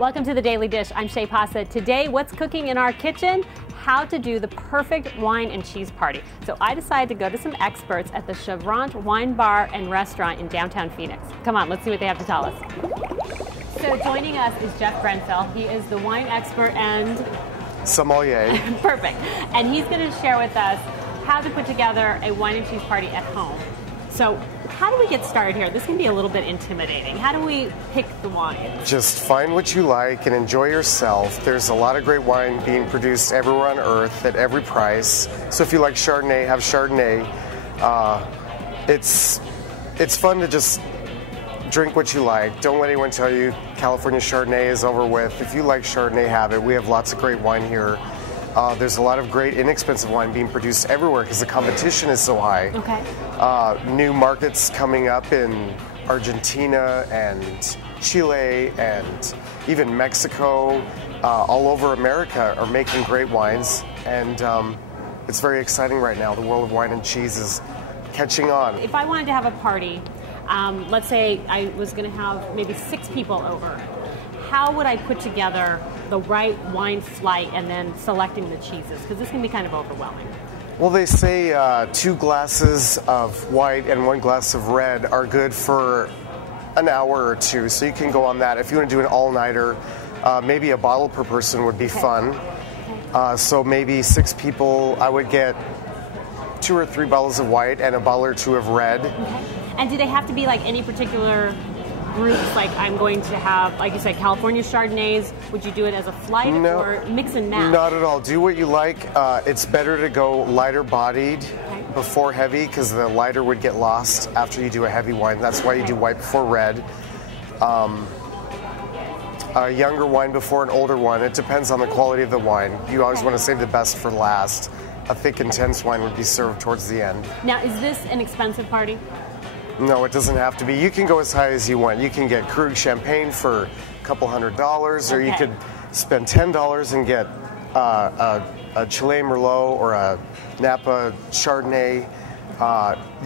Welcome to the Daily Dish. I'm Shay Pausa. Today, what's cooking in our kitchen? How to do the perfect wine and cheese party. So I decided to go to some experts at the Chevrant Wine Bar and Restaurant in downtown Phoenix. Come on, let's see what they have to tell us. So joining us is Jeff Grenfell. He is the wine expert and sommelier. Perfect. And he's going to share with us how to put together a wine and cheese party at home. So how do we get started here? This can be a little bit intimidating. How do we pick the wine? Just find what you like and enjoy yourself. There's a lot of great wine being produced everywhere on earth at every price. So if you like Chardonnay, have Chardonnay. It's fun to just drink what you like. Don't let anyone tell you California Chardonnay is over with. If you like Chardonnay, have it. We have lots of great wine here. There's a lot of great inexpensive wine being produced everywhere because the competition is so high. Okay. New markets coming up in Argentina and Chile and even Mexico, all over America are making great wines, and it's very exciting right now. The world of wine and cheese is catching on. If I wanted to have a party, let's say I was going to have maybe 6 people over, how would I put together the right wine flight and then selecting the cheeses? Because this can be kind of overwhelming. Well, they say 2 glasses of white and 1 glass of red are good for an hour or 2, so you can go on that. If you want to do an all-nighter, maybe a bottle per person would be fun. So maybe 6 people, I would get 2 or 3 bottles of white and a bottle or 2 of red. Okay. And do they have to be like any particular groups? Like I'm going to have, like you said, California Chardonnays. Would you do it as a flight or mix and match? Not at all. Do what you like. It's better to go lighter bodied before heavy because the lighter would get lost after you do a heavy wine. That's why you do white before red. A younger wine before an older one. It depends on the quality of the wine. You always want to save the best for last. A thick, intense wine would be served towards the end. Now, is this an expensive party? No, it doesn't have to be. You can go as high as you want. You can get Krug champagne for a couple $100s, or you could spend $10 and get a Chile Merlot or a Napa Chardonnay.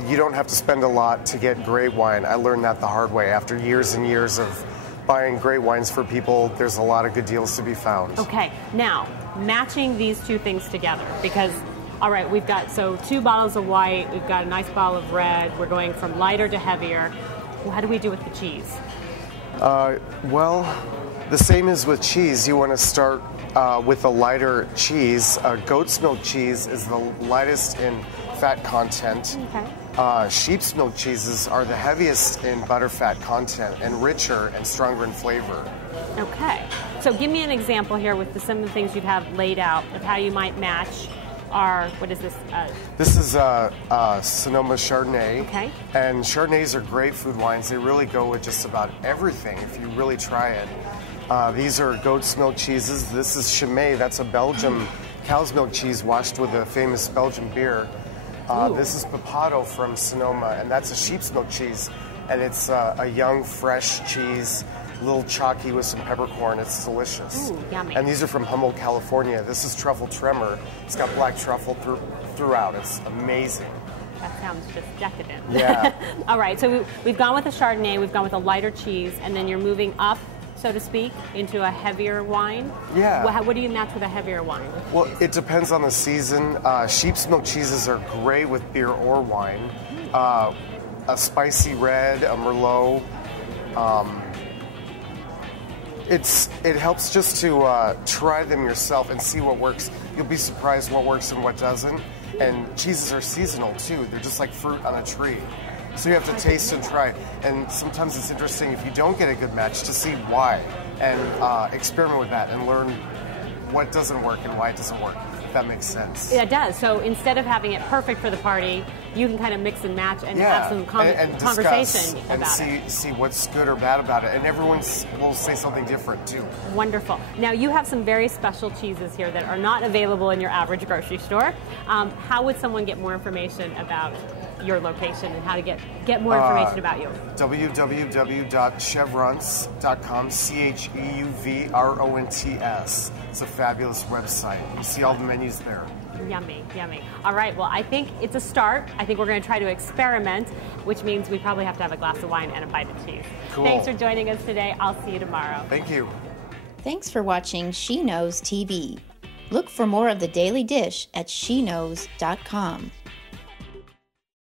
You don't have to spend a lot to get great wine. I learned that the hard way. After years and years of buying great wines for people, there's a lot of good deals to be found. Okay, now, matching these 2 things together, because all right, we've got 2 bottles of white, we've got a nice bottle of red, we're going from lighter to heavier. Well, how do we do with the cheese? Well, the same as with cheese. You want to start with a lighter cheese. Goat's milk cheese is the lightest in fat content. Okay. Sheep's milk cheeses are the heaviest in butterfat content and richer and stronger in flavor. Okay, so give me an example here with some of the things you'd have laid out of how you might match. What is this? This is Sonoma Chardonnay. Okay. And Chardonnays are great food wines. They really go with just about everything if you really try it. These are goat's milk cheeses. This is Chimay. That's a Belgium cow's milk cheese washed with a famous Belgian beer. This is Papato from Sonoma, and that's a sheep's milk cheese. And it's a young, fresh cheese, a little chalky with some peppercorn. It's delicious. Ooh, yummy. And these are from Humboldt, California. This is truffle tremor. It's got black truffle throughout. It's amazing. That sounds just decadent. Yeah. All right, so we've gone with a Chardonnay, we've gone with a lighter cheese, and then you're moving up, so to speak, into a heavier wine? Yeah. What do you match with a heavier wine? Well, it depends on the season. Sheep's milk cheeses are great with beer or wine. A spicy red, a Merlot. It helps just to try them yourself and see what works. You'll be surprised what works and what doesn't. And cheeses are seasonal too. They're just like fruit on a tree. So you have to taste and try. And sometimes it's interesting if you don't get a good match to see why and experiment with that and learn what doesn't work and why it doesn't work. If that makes sense. Yeah, it does. So instead of having it perfect for the party, you can kind of mix and match and have some conversation about it. And see what's good or bad about it. And everyone will say something different too. Wonderful. Now you have some very special cheeses here that are not available in your average grocery store. How would someone get more information about your location and how to get more information about you? www.chevrons.com, CHEUVRONTS. It's a fabulous website. You see all the menus there. Yummy, yummy. All right, well, I think it's a start. I think we're going to try to experiment, which means we probably have to have a glass of wine and a bite of cheese. Cool. Thanks for joining us today. I'll see you tomorrow. Thank you. Thanks for watching She Knows TV. Look for more of The Daily Dish at sheknows.com.